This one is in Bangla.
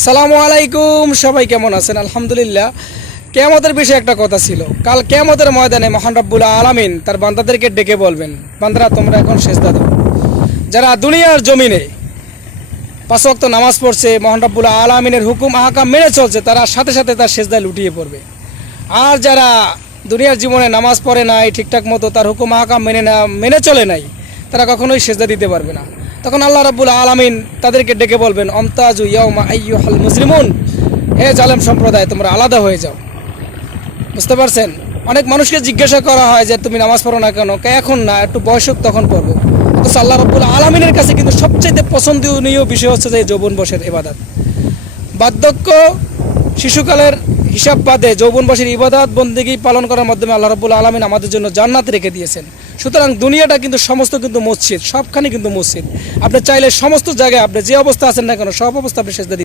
সালামু আলাইকুম, সবাই কেমন আছেন? আলহামদুলিল্লাহ। কিয়ামতের বিষয়ে একটা কথা ছিল। কাল কিয়ামতের ময়দানে মহান রব্বুল আলামিন তার বান্দাদেরকে ডেকে বলবেন, বান্দারা তোমরা এখন সেজদা দাও। যারা দুনিয়ার জমিনে পাঁচ ওয়াক্ত নামাজ পড়ছে, মহান রব্বুল আলামিনের হুকুম আহকাম মেনে চলছে, তারা সাথে সাথে তার সেজদায় লুটিয়ে পড়বে। আর যারা দুনিয়ার জীবনে নামাজ পড়ে নাই, ঠিকঠাক মতো তার হুকুম আহকাম মেনে চলে নাই, তারা কখনোই সেজদা দিতে পারবে না। তখন আল্লাহ রাব্বুল আলামিন তাদেরকে ডেকে বলবেন, অমতাজু ইয়াউমা আইয়ুহাল মুসলিমুন, হে জালেম সম্প্রদায়, তোমরা আলাদা হয়ে যাও। বুঝতে পারছেন? অনেক মানুষকে জিজ্ঞাসা করা হয় যে তুমি নামাজ পড়ো না কেন? এখন না, একটু বয়স হোক তখন পড়বো। অথচ আল্লাহ রাব্বুল আলামিনের কাছে কিন্তু সবচেয়ে পছন্দনীয় বিষয় হচ্ছে যে যৌবন বয়সের ইবাদত। বার্ধক্য শিশুকালের হিসাব বাদে যৌবন বয়সের ইবাদত বন্দেগী পালন করার মাধ্যমে আল্লাহ রাব্বুল আলামিন আমাদের জন্য জান্নাত রেখে দিয়েছেন। সুতরাং দুনিয়াটা কিন্তু সমস্ত কিন্তু মসজিদ, সবখানে কিন্তু মসজিদ। আপনি চাইলে সমস্ত জায়গায় আপনি যে অবস্থা আছেন না কেন, সব অবস্থা আপনি সেজদা